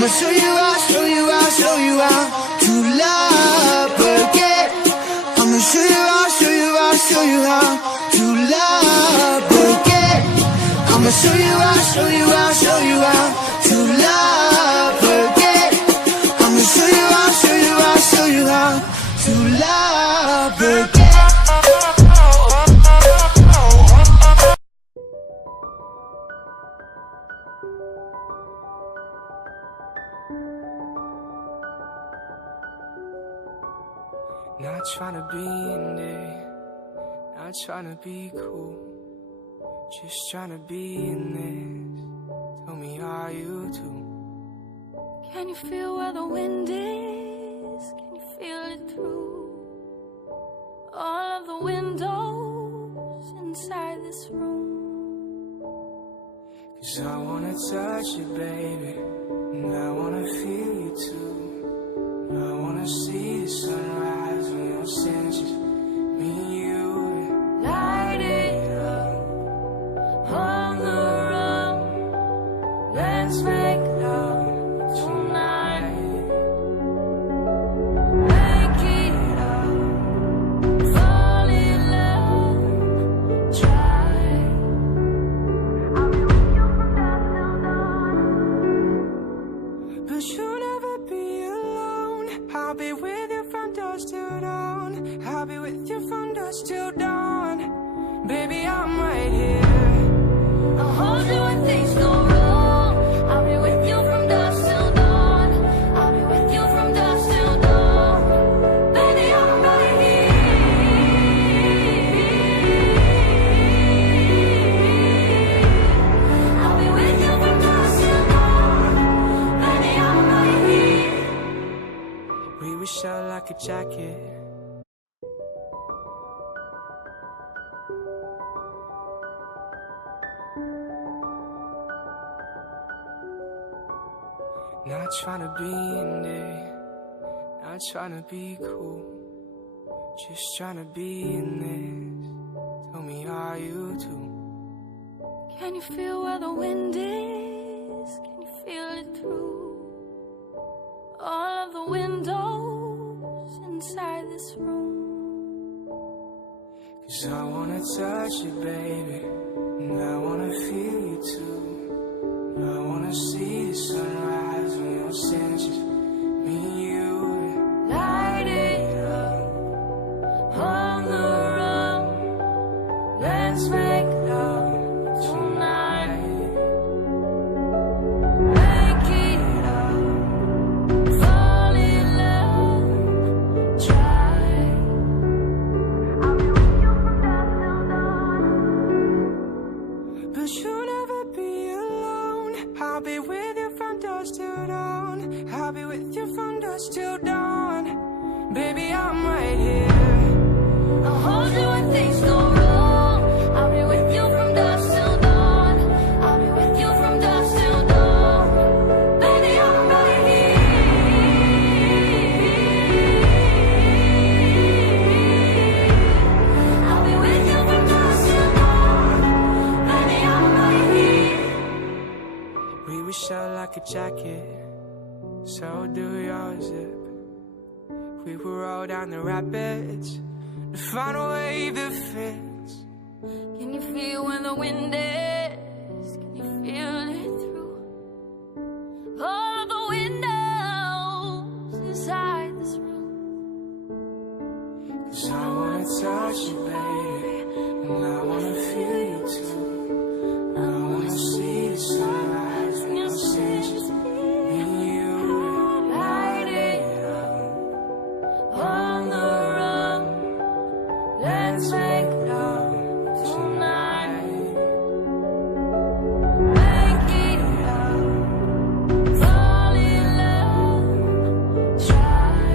I'ma show you how, show you how, show you how to love again. I'ma show you how, show you how, show you how to love again. I'ma show you how, show you how, show you how to love again. I'ma show you how, show you how, show you how to love again. Not trying to be in it, not trying to be cool, just trying to be in this. Tell me how you do. Can you feel where the wind is? Can you feel it through all of the windows inside this room? 'Cause I wanna touch you, baby, and I wanna feel you too. I wanna see the sunrise on your senses, me and you. Light it up on the run. Let's make love tonight. Make it up, fall in love, try. I'll be with you from dusk till dawn. But you'll never be alone. I'll be with you from dusk till dawn. I'll be with you from dusk till dawn. Baby, I'm right here. I'll hold you when things go wrong. I'll be with you from dusk till dawn. I'll be with you from dusk till dawn. Baby, I'm right here. I'll be with you from dusk till dawn. Baby, I'm right here. We wish out like a jacket. Not trying to be in it, not trying to be cool, just trying to be in this. Tell me how you do. Can you feel where the wind is? Can you feel it through all of the windows inside this room? 'Cause I wanna touch you, baby, and I wanna feel you too. I wanna see the sunrise on your senses, me and you. Light it up on the run. Let's make love tonight. Make it up, fall in love, try. I'll be with you from dusk till dawn. But you'll never be alone. I'll be with you from dusk till dawn. I'll be with you from dusk till dawn. Baby, I'm right here. I'll hold you when things go wrong. I'll be with you from dusk till dawn. I'll be with you from dusk till dawn. Baby, I'm right here. I'll be with you from dusk till dawn. Baby, I'm right here. We wish out like a jacket, so do your zip. We will roll down the rapids to find a wave that fits. Can you feel when the wind is? Can you feel it through all of the windows inside this room? 'Cause I wanna touch you, baby, and I wanna feel you too. I wanna see the sunrise when your senses, me and you. Light it up on the run. Let's make love tonight. Make it up, fall in love, try.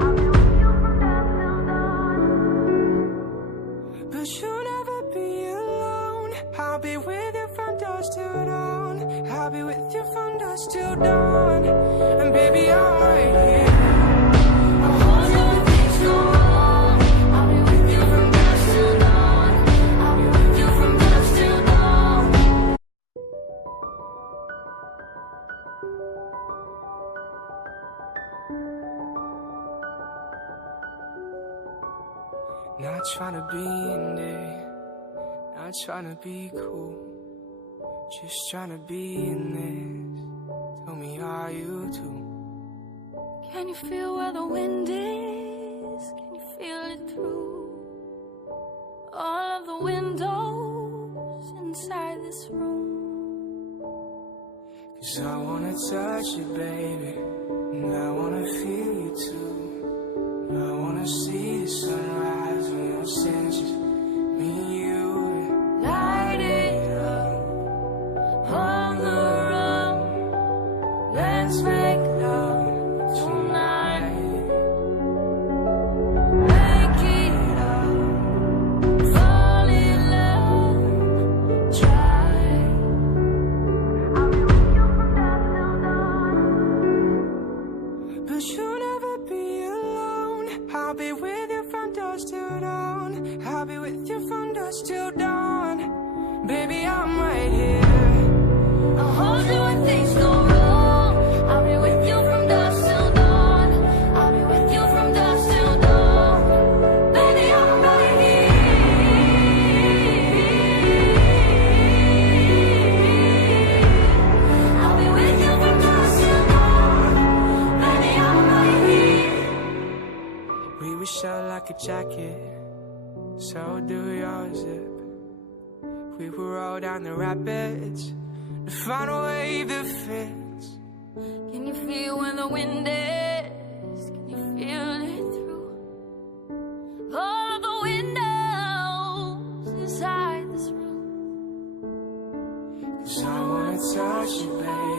I'll be with you from dusk till dawn. But you'll never be alone. I'll be with you from dusk till dawn. I'll be with you from dusk till dawn. And baby, I'm right here. I'll hold you when things go wrong. I'll be with you from dusk till dawn. I'll be with you from dusk till dawn. Not trying to be in it, not trying to be cool, just trying to be in this. Tell me, are you too? Can you feel where the wind is? Can you feel it through all of the windows inside this room? 'Cause I wanna touch you, baby, and I wanna feel you too. I wanna see the sunrise on your senses, me and you. Light it up on the run. Let's make love tonight. Make it up, fall in love, try. I'll be with you from dusk till dawn. But you'll never be alone. I'll be with you from dusk till dawn. I'll be with you from dusk till dawn. Baby, I'm right here. I'll hold you when things go wrong. I'll be with you from dusk till dawn. I'll be with you from dusk till dawn. Baby, I'm right here. I'll be with you from dusk till dawn. Baby, I'm right here. We were shut like a jacket, so do yours zip. We will roll down the rapids to find a wave that fits. Can you feel where the wind is? Can you feel it through all of the windows inside this room? 'Cause I wanna touch you, baby,